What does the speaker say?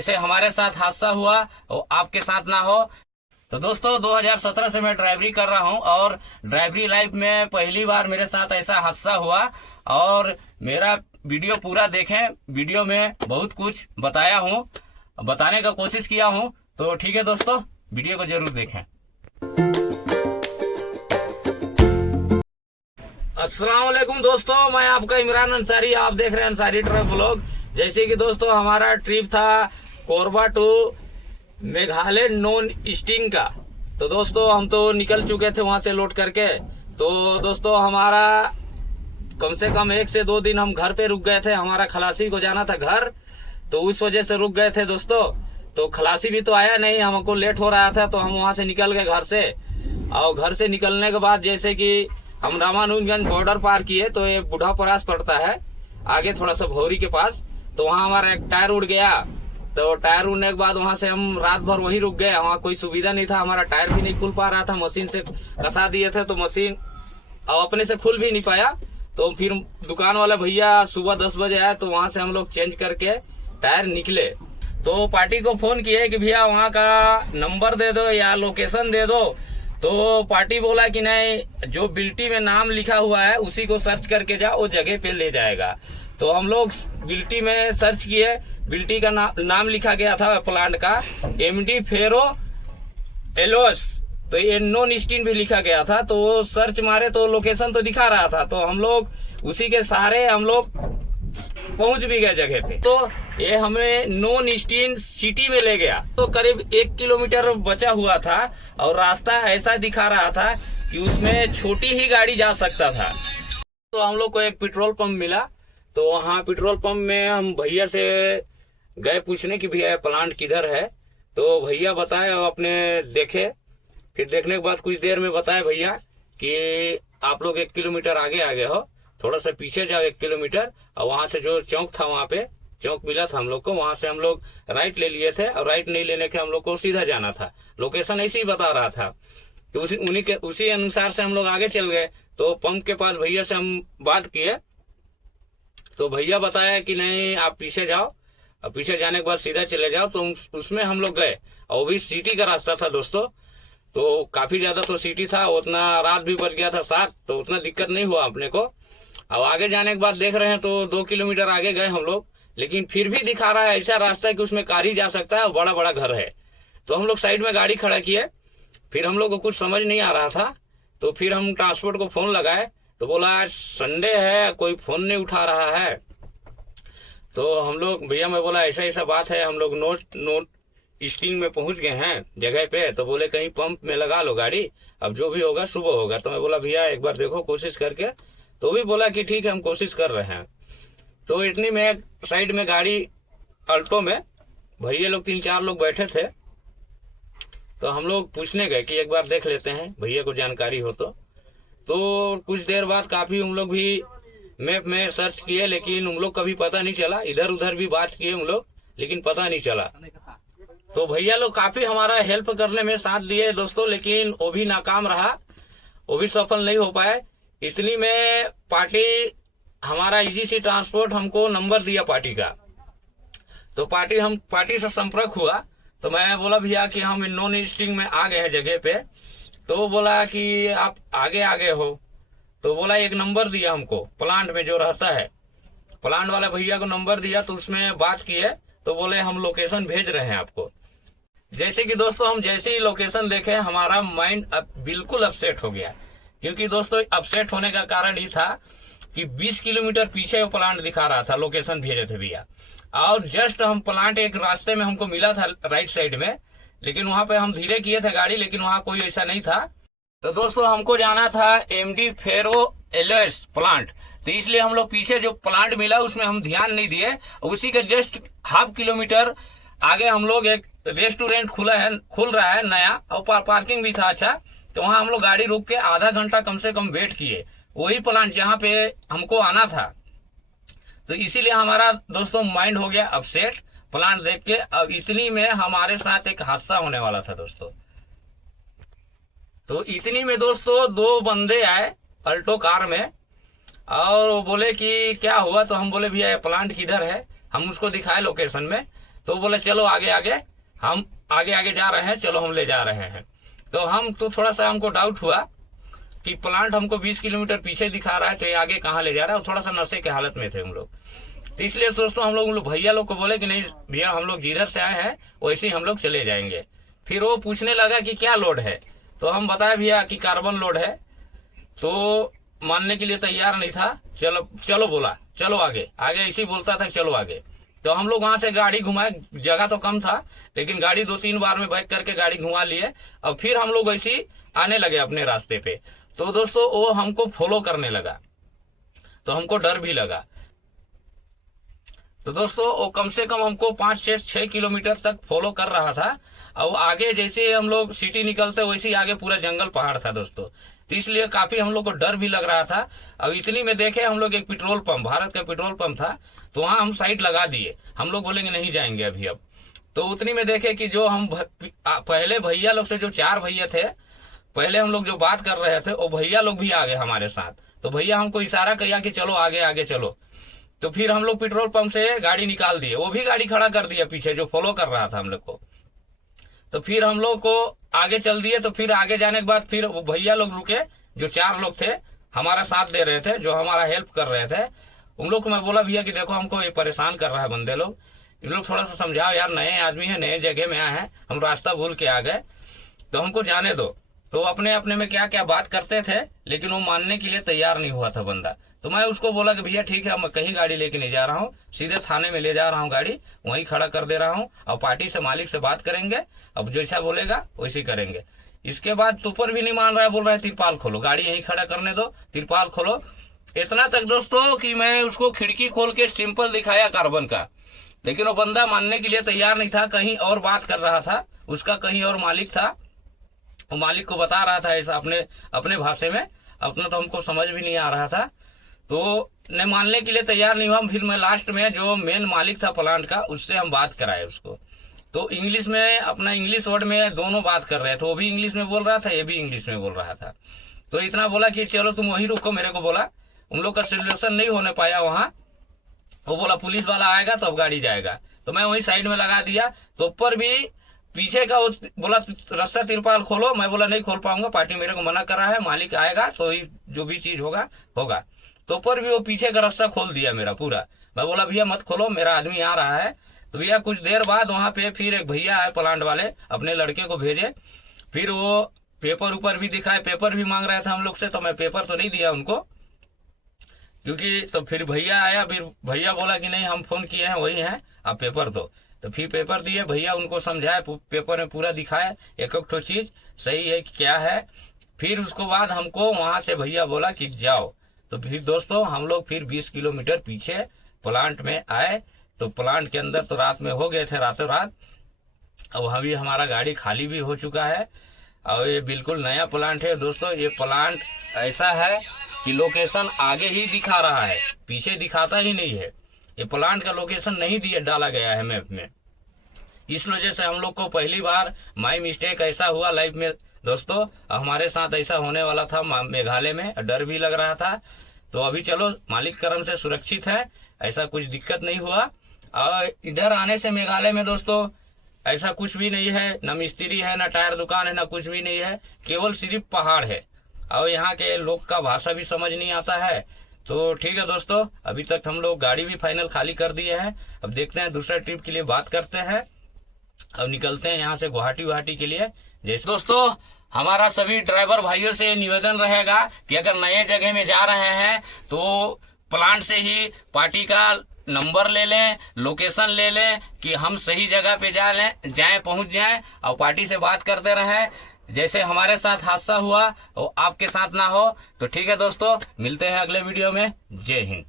जैसे हमारे साथ हादसा हुआ और आपके साथ ना हो। तो दोस्तों 2017 से मैं ड्राइवरी कर रहा हूं और ड्राइवरी लाइफ में पहली बार मेरे साथ ऐसा हादसा हुआ। और मेरा वीडियो पूरा देखें, वीडियो में बहुत कुछ बताया हूं, बताने का कोशिश किया हूं। तो ठीक है दोस्तों, वीडियो को जरूर देखें। अस्सलाम वालेकुम दोस्तों, मैं आपका इमरान अंसारी, आप देख रहे हैं अंसारी ट्रक ब्लॉग। जैसे कि दोस्तों हमारा ट्रिप था कोरबा टू मेघालय नॉन ईस्टिंग का। तो दोस्तों हम तो निकल चुके थे वहां से लौट करके। तो दोस्तों हमारा कम से कम 1 से 2 दिन हम घर पे रुक गए थे। हमारा खलासी को जाना था घर, तो उस वजह से रुक गए थे दोस्तों। तो खलासी भी तो आया नहीं, हमको लेट हो रहा था, तो हम वहां से निकल गए घर से। और घर से निकलने के बाद जैसे कि हम रामानुजगंज बॉर्डर पार किए, तो ये बूढ़ा परास पड़ता है आगे थोड़ा सा भौरी के पास। तो वहां हमारा एक टायर उड़ गया। तो टायर उड़ने के बाद वहां से हम रात भर वहीं रुक गए। वहां कोई सुविधा नहीं था, हमारा टायर भी नहीं खुल पा रहा था, मशीन से कसा दिए थे तो मशीन अपने से खुल भी नहीं पाया। तो फिर दुकान वाला भैया सुबह 10 बजे आया, तो वहां से हम लोग चेंज करके टायर निकले। तो पार्टी को फोन किए कि भैया वहां का नंबर दे दो या लोकेशन दे दो। तो पार्टी बोला कि नहीं, जो बिल्टी में नाम लिखा हुआ है उसी को सर्च करके जाओ, वो जगह पे ले जाएगा। तो हम लोग बिल्टी में सर्च किए, बिल्टी का नाम लिखा गया था प्लांट का MD फेरो एलोस। तो ये नॉन ईस्टिंग भी लिखा गया था। तो वो सर्च मारे तो लोकेशन तो दिखा रहा था। तो हम लोग उसी के सहारे हम लोग पहुंच भी गए जगह पे। तो ये हमें नॉन ईस्टिंग सिटी में ले गया। तो करीब 1 किलोमीटर बचा हुआ था और रास्ता ऐसा दिखा रहा था कि उसमें छोटी ही गाड़ी जा सकता था। तो हम लोग को एक पेट्रोल पंप मिला। तो वहाँ पेट्रोल पंप में हम भैया से गए पूछने कि भैया प्लांट किधर है। तो भैया बताए और अपने देखे। फिर देखने के बाद कुछ देर में बताए भैया कि आप लोग 1 किलोमीटर आगे आ गए हो, थोड़ा सा पीछे जाओ 1 किलोमीटर। और वहां से जो चौक था, वहां पे चौक मिला था हम लोग को, वहां से हम लोग राइट ले लिए थे। और राइट नहीं लेने के हम लोग को सीधा जाना था, लोकेशन ऐसे ही बता रहा था। तो उसी अनुसार से हम लोग आगे चल गए। तो पंप के पास भैया से हम बात किए, तो भैया बताया कि नहीं आप पीछे जाओ, और पीछे जाने के बाद सीधा चले जाओ। तो उसमें हम लोग गए, और वो भी सिटी का रास्ता था दोस्तों। तो काफी ज्यादा तो सिटी था, उतना रात भी बज गया था 7, तो उतना दिक्कत नहीं हुआ अपने को। अब आगे जाने के बाद देख रहे हैं तो 2 किलोमीटर आगे गए हम लोग, लेकिन फिर भी दिखा रहा है ऐसा रास्ता है कि उसमें कार ही जा सकता है और बड़ा बड़ा घर है। तो हम लोग साइड में गाड़ी खड़ा किए। फिर हम लोग को कुछ समझ नहीं आ रहा था, तो फिर हम ट्रांसपोर्ट को फोन लगाए। तो बोला आज संडे है, कोई फोन नहीं उठा रहा है। तो हम लोग भैया, मैं बोला ऐसा ऐसा बात है, हम लोग नोट ईस्टिंग में पहुंच गए हैं जगह पे। तो बोले कहीं पंप में लगा लो गाड़ी, अब जो भी होगा सुबह होगा। तो मैं बोला भैया एक बार देखो कोशिश करके। तो भी बोला कि ठीक है हम कोशिश कर रहे हैं। तो इतनी में एक साइड में गाड़ी अल्टो में भैया लोग 3-4 लोग बैठे थे। तो हम लोग पूछने गए कि एक बार देख लेते हैं, भैया को जानकारी हो तो कुछ देर बाद काफी हम लोग भी मैप में सर्च किए, लेकिन हम लोग कभी पता नहीं चला। इधर उधर भी बात किए हम लोग, लेकिन पता नहीं चला। तो भैया लोग काफी हमारा हेल्प करने में साथ दिए दोस्तों, लेकिन वो भी नाकाम रहा, वो भी सफल नहीं हो पाए। इतनी में पार्टी हमारा इजी ट्रांसपोर्ट हमको नंबर दिया पार्टी का। तो पार्टी से संपर्क हुआ। तो मैं बोला भैया कि हम नॉन ईस्टिंग में आ गए हैं जगह पे। तो बोला कि आप आगे हो। तो बोला एक नंबर दिया हमको, प्लांट में जो रहता है, प्लांट वाला भैया को नंबर दिया। तो उसमें बात किए, तो बोले हम लोकेशन भेज रहे हैं आपको। जैसे कि दोस्तों हम जैसे ही लोकेशन देखे, हमारा माइंड बिल्कुल अपसेट हो गया। क्योंकि दोस्तों अपसेट होने का कारण ये था कि 20 किलोमीटर पीछे वो प्लांट दिखा रहा था, लोकेशन भेजे थे भैया। और जस्ट हम प्लांट एक रास्ते में हमको मिला था राइट साइड में, लेकिन वहां पे हम धीरे किए थे गाड़ी, लेकिन वहां कोई ऐसा नहीं था। तो दोस्तों हमको जाना था MD फेरो एलोस प्लांट। तो इसलिए हम लोग पीछे जो प्लांट मिला उसमें हम ध्यान नहीं दिए। उसी के जस्ट ½ किलोमीटर आगे हम लोग एक रेस्टोरेंट खुल रहा है नया, और पार्किंग भी था अच्छा। तो वहां हम लोग गाड़ी रोक के आधा घंटा कम से कम वेट किए, वही प्लांट जहाँ पे हमको आना था। तो इसीलिए हमारा दोस्तों माइंड हो गया अपसेट प्लांट देख के। अब इतनी में हमारे साथ एक हादसा होने वाला था दोस्तों। तो इतनी में दोस्तों 2 बंदे आए अल्टो कार में, और वो बोले कि क्या हुआ। तो हम बोले भैया प्लांट किधर है, हम उसको दिखाए लोकेशन में। तो बोले चलो आगे आगे, हम आगे आगे जा रहे हैं, चलो हम ले जा रहे हैं। तो हम तो थोड़ा सा हमको डाउट हुआ कि प्लांट हमको 20 किलोमीटर पीछे दिखा रहा है, तो ये आगे कहाँ ले जा रहा है। थोड़ा सा नशे के हालत में थे हम लोग, तो इसलिए दोस्तों हम लोग भैया लोग को बोले कि नहीं भैया, हम लोग जिधर से आए हैं वैसे ही हम लोग चले जाएंगे। फिर वो पूछने लगा कि क्या लोड है, तो हम बताए भैया कि कार्बन लोड है। तो मानने के लिए तैयार नहीं था। चलो चलो बोला, चलो आगे आगे, इसी बोलता था चलो आगे। तो हम लोग वहां से गाड़ी घुमाए, जगह तो कम था लेकिन गाड़ी 2-3 बार में बैक करके गाड़ी घुमा लिए। और फिर हम लोग ऐसी आने लगे अपने रास्ते पे। तो दोस्तों वो हमको फॉलो करने लगा, तो हमको डर भी लगा। तो दोस्तों वो कम से कम हमको 5-6 किलोमीटर तक फॉलो कर रहा था। और आगे जैसे हम लोग सिटी निकलते वैसे ही आगे पूरा जंगल पहाड़ था दोस्तों, तो इसलिए काफी हम लोग को डर भी लग रहा था। अब इतनी में देखे हम लोग एक पेट्रोल पंप, भारत का पेट्रोल पंप था, तो वहां हम साइड लगा दिए। हम लोग बोलेंगे नहीं जाएंगे अभी अब। तो उतनी में देखे कि जो हम पहले भैया लोग से, जो 4 भैया थे पहले हम लोग जो बात कर रहे थे, वो भैया लोग भी आ गए हमारे साथ। तो भैया हमको इशारा किया कि चलो आगे आगे चलो। तो फिर हम लोग पेट्रोल पंप से गाड़ी निकाल दिए, वो भी गाड़ी खड़ा कर दिया पीछे जो फॉलो कर रहा था हम लोग को। तो फिर हम लोग को आगे चल दिए। तो फिर आगे जाने के बाद फिर वो भैया लोग रुके, जो 4 लोग थे हमारा साथ दे रहे थे, जो हमारा हेल्प कर रहे थे। उन लोग को मैं बोला भैया कि देखो हमको ये परेशान कर रहा है बंदे लोग, इन लोग थोड़ा सा समझाओ यार, नए आदमी है, नए जगह में आए हैं, हम रास्ता भूल के आ गए, तो हमको जाने दो। तो अपने अपने में क्या क्या बात करते थे, लेकिन वो मानने के लिए तैयार नहीं हुआ था बंदा। तो मैं उसको बोला कि भैया ठीक है, मैं कहीं गाड़ी लेके नहीं जा रहा हूँ, सीधे थाने में ले जा रहा हूँ गाड़ी, वहीं खड़ा कर दे रहा हूँ, और पार्टी से मालिक से बात करेंगे, अब जैसा बोलेगा वैसे करेंगे। इसके बाद तुपर भी नहीं मान रहा है, बोल रहा है तिरपाल खोलो, गाड़ी यहीं खड़ा करने दो, तिरपाल खोलो। इतना तक दोस्तों कि मैं उसको खिड़की खोल के सिंपल दिखाया कार्बन का, लेकिन वो बंदा मानने के लिए तैयार नहीं था, कहीं और बात कर रहा था, उसका कहीं और मालिक था, वो मालिक को बता रहा था ऐसा अपने अपने भाषा में, अपना तो हमको समझ भी नहीं आ रहा था। तो ने मानने के लिए तैयार नहीं हुआ। फिर मैं लास्ट में जो मेन मालिक था प्लांट का, उससे हम बात कराए उसको। तो इंग्लिश में, अपना इंग्लिश वर्ड में दोनों बात कर रहे थे, वो भी इंग्लिश में बोल रहा था, ये भी इंग्लिश में बोल रहा था। तो इतना बोला कि चलो तुम वहीं रुको, मेरे को बोला। उन लोग का सोल्यूशन नहीं होने पाया वहां, वो बोला पुलिस वाला आएगा तो अब गाड़ी जाएगा। तो मैं वहीं साइड में लगा दिया। तो ऊपर भी पीछे का वो बोला रस्सा तिरपाल खोलो, मैं बोला नहीं खोल पाऊंगा, पार्टी मेरे को मना कर रहा है, मालिक आएगा तो ही जो भी चीज होगा होगा। तो ऊपर भी वो पीछे का रस्सा खोल दिया मेरा पूरा। मैं बोला भैया मत खोलो, मेरा आदमी आ रहा है। तो भैया कुछ देर बाद वहां पे फिर एक भैया आए प्लांट वाले, अपने लड़के को भेजे। फिर वो पेपर ऊपर भी दिखाए, पेपर भी मांग रहे थे हम लोग से, तो मैं पेपर तो नहीं दिया उनको, क्योंकि तो फिर भैया आया, फिर भैया बोला कि नहीं हम फोन किए हैं वही हैं, आप पेपर दो। तो फिर पेपर दिए, भैया उनको समझाए, पेपर में पूरा दिखाए एक एक ठो चीज सही है कि क्या है। फिर उसको बाद हमको वहां से भैया बोला कि जाओ। तो फिर दोस्तों हम लोग फिर 20 किलोमीटर पीछे प्लांट में आए। तो प्लांट के अंदर तो रात में हो गए थे रातों रात। अब अभी हमारा गाड़ी खाली भी हो चुका है, और ये बिल्कुल नया प्लांट है दोस्तों। ये प्लांट ऐसा है कि लोकेशन आगे ही दिखा रहा है, पीछे दिखाता ही नहीं है। ये प्लांट का लोकेशन नहीं दिया डाला गया है मैप में। इस वजह से हम लोग को पहली बार माय मिस्टेक ऐसा हुआ लाइफ में दोस्तों। हमारे साथ ऐसा होने वाला था मेघालय में, डर भी लग रहा था। तो अभी चलो मालिक करम से सुरक्षित है, ऐसा कुछ दिक्कत नहीं हुआ। और इधर आने से मेघालय में दोस्तों ऐसा कुछ भी नहीं है, न मिस्त्री है, न टायर दुकान है, न कुछ भी नहीं है, केवल सिर्फ पहाड़ है। और यहाँ के लोग का भाषा भी समझ नहीं आता है। तो ठीक है दोस्तों, अभी तक हम लोग गाड़ी भी फाइनल खाली कर दिए हैं। अब देखते हैं दूसरा ट्रिप के लिए बात करते हैं। अब निकलते हैं यहाँ से गुवाहाटी के लिए। जैसे दोस्तों हमारा सभी ड्राइवर भाइयों से निवेदन रहेगा कि अगर नए जगह में जा रहे हैं तो प्लांट से ही पार्टी का नंबर ले लें, लोकेशन ले लें कि हम सही जगह पे जाएं पहुंच जाएं, और पार्टी से बात करते रहें। जैसे हमारे साथ हादसा हुआ वो आपके साथ ना हो। तो ठीक है दोस्तों, मिलते हैं अगले वीडियो में। जय हिंद।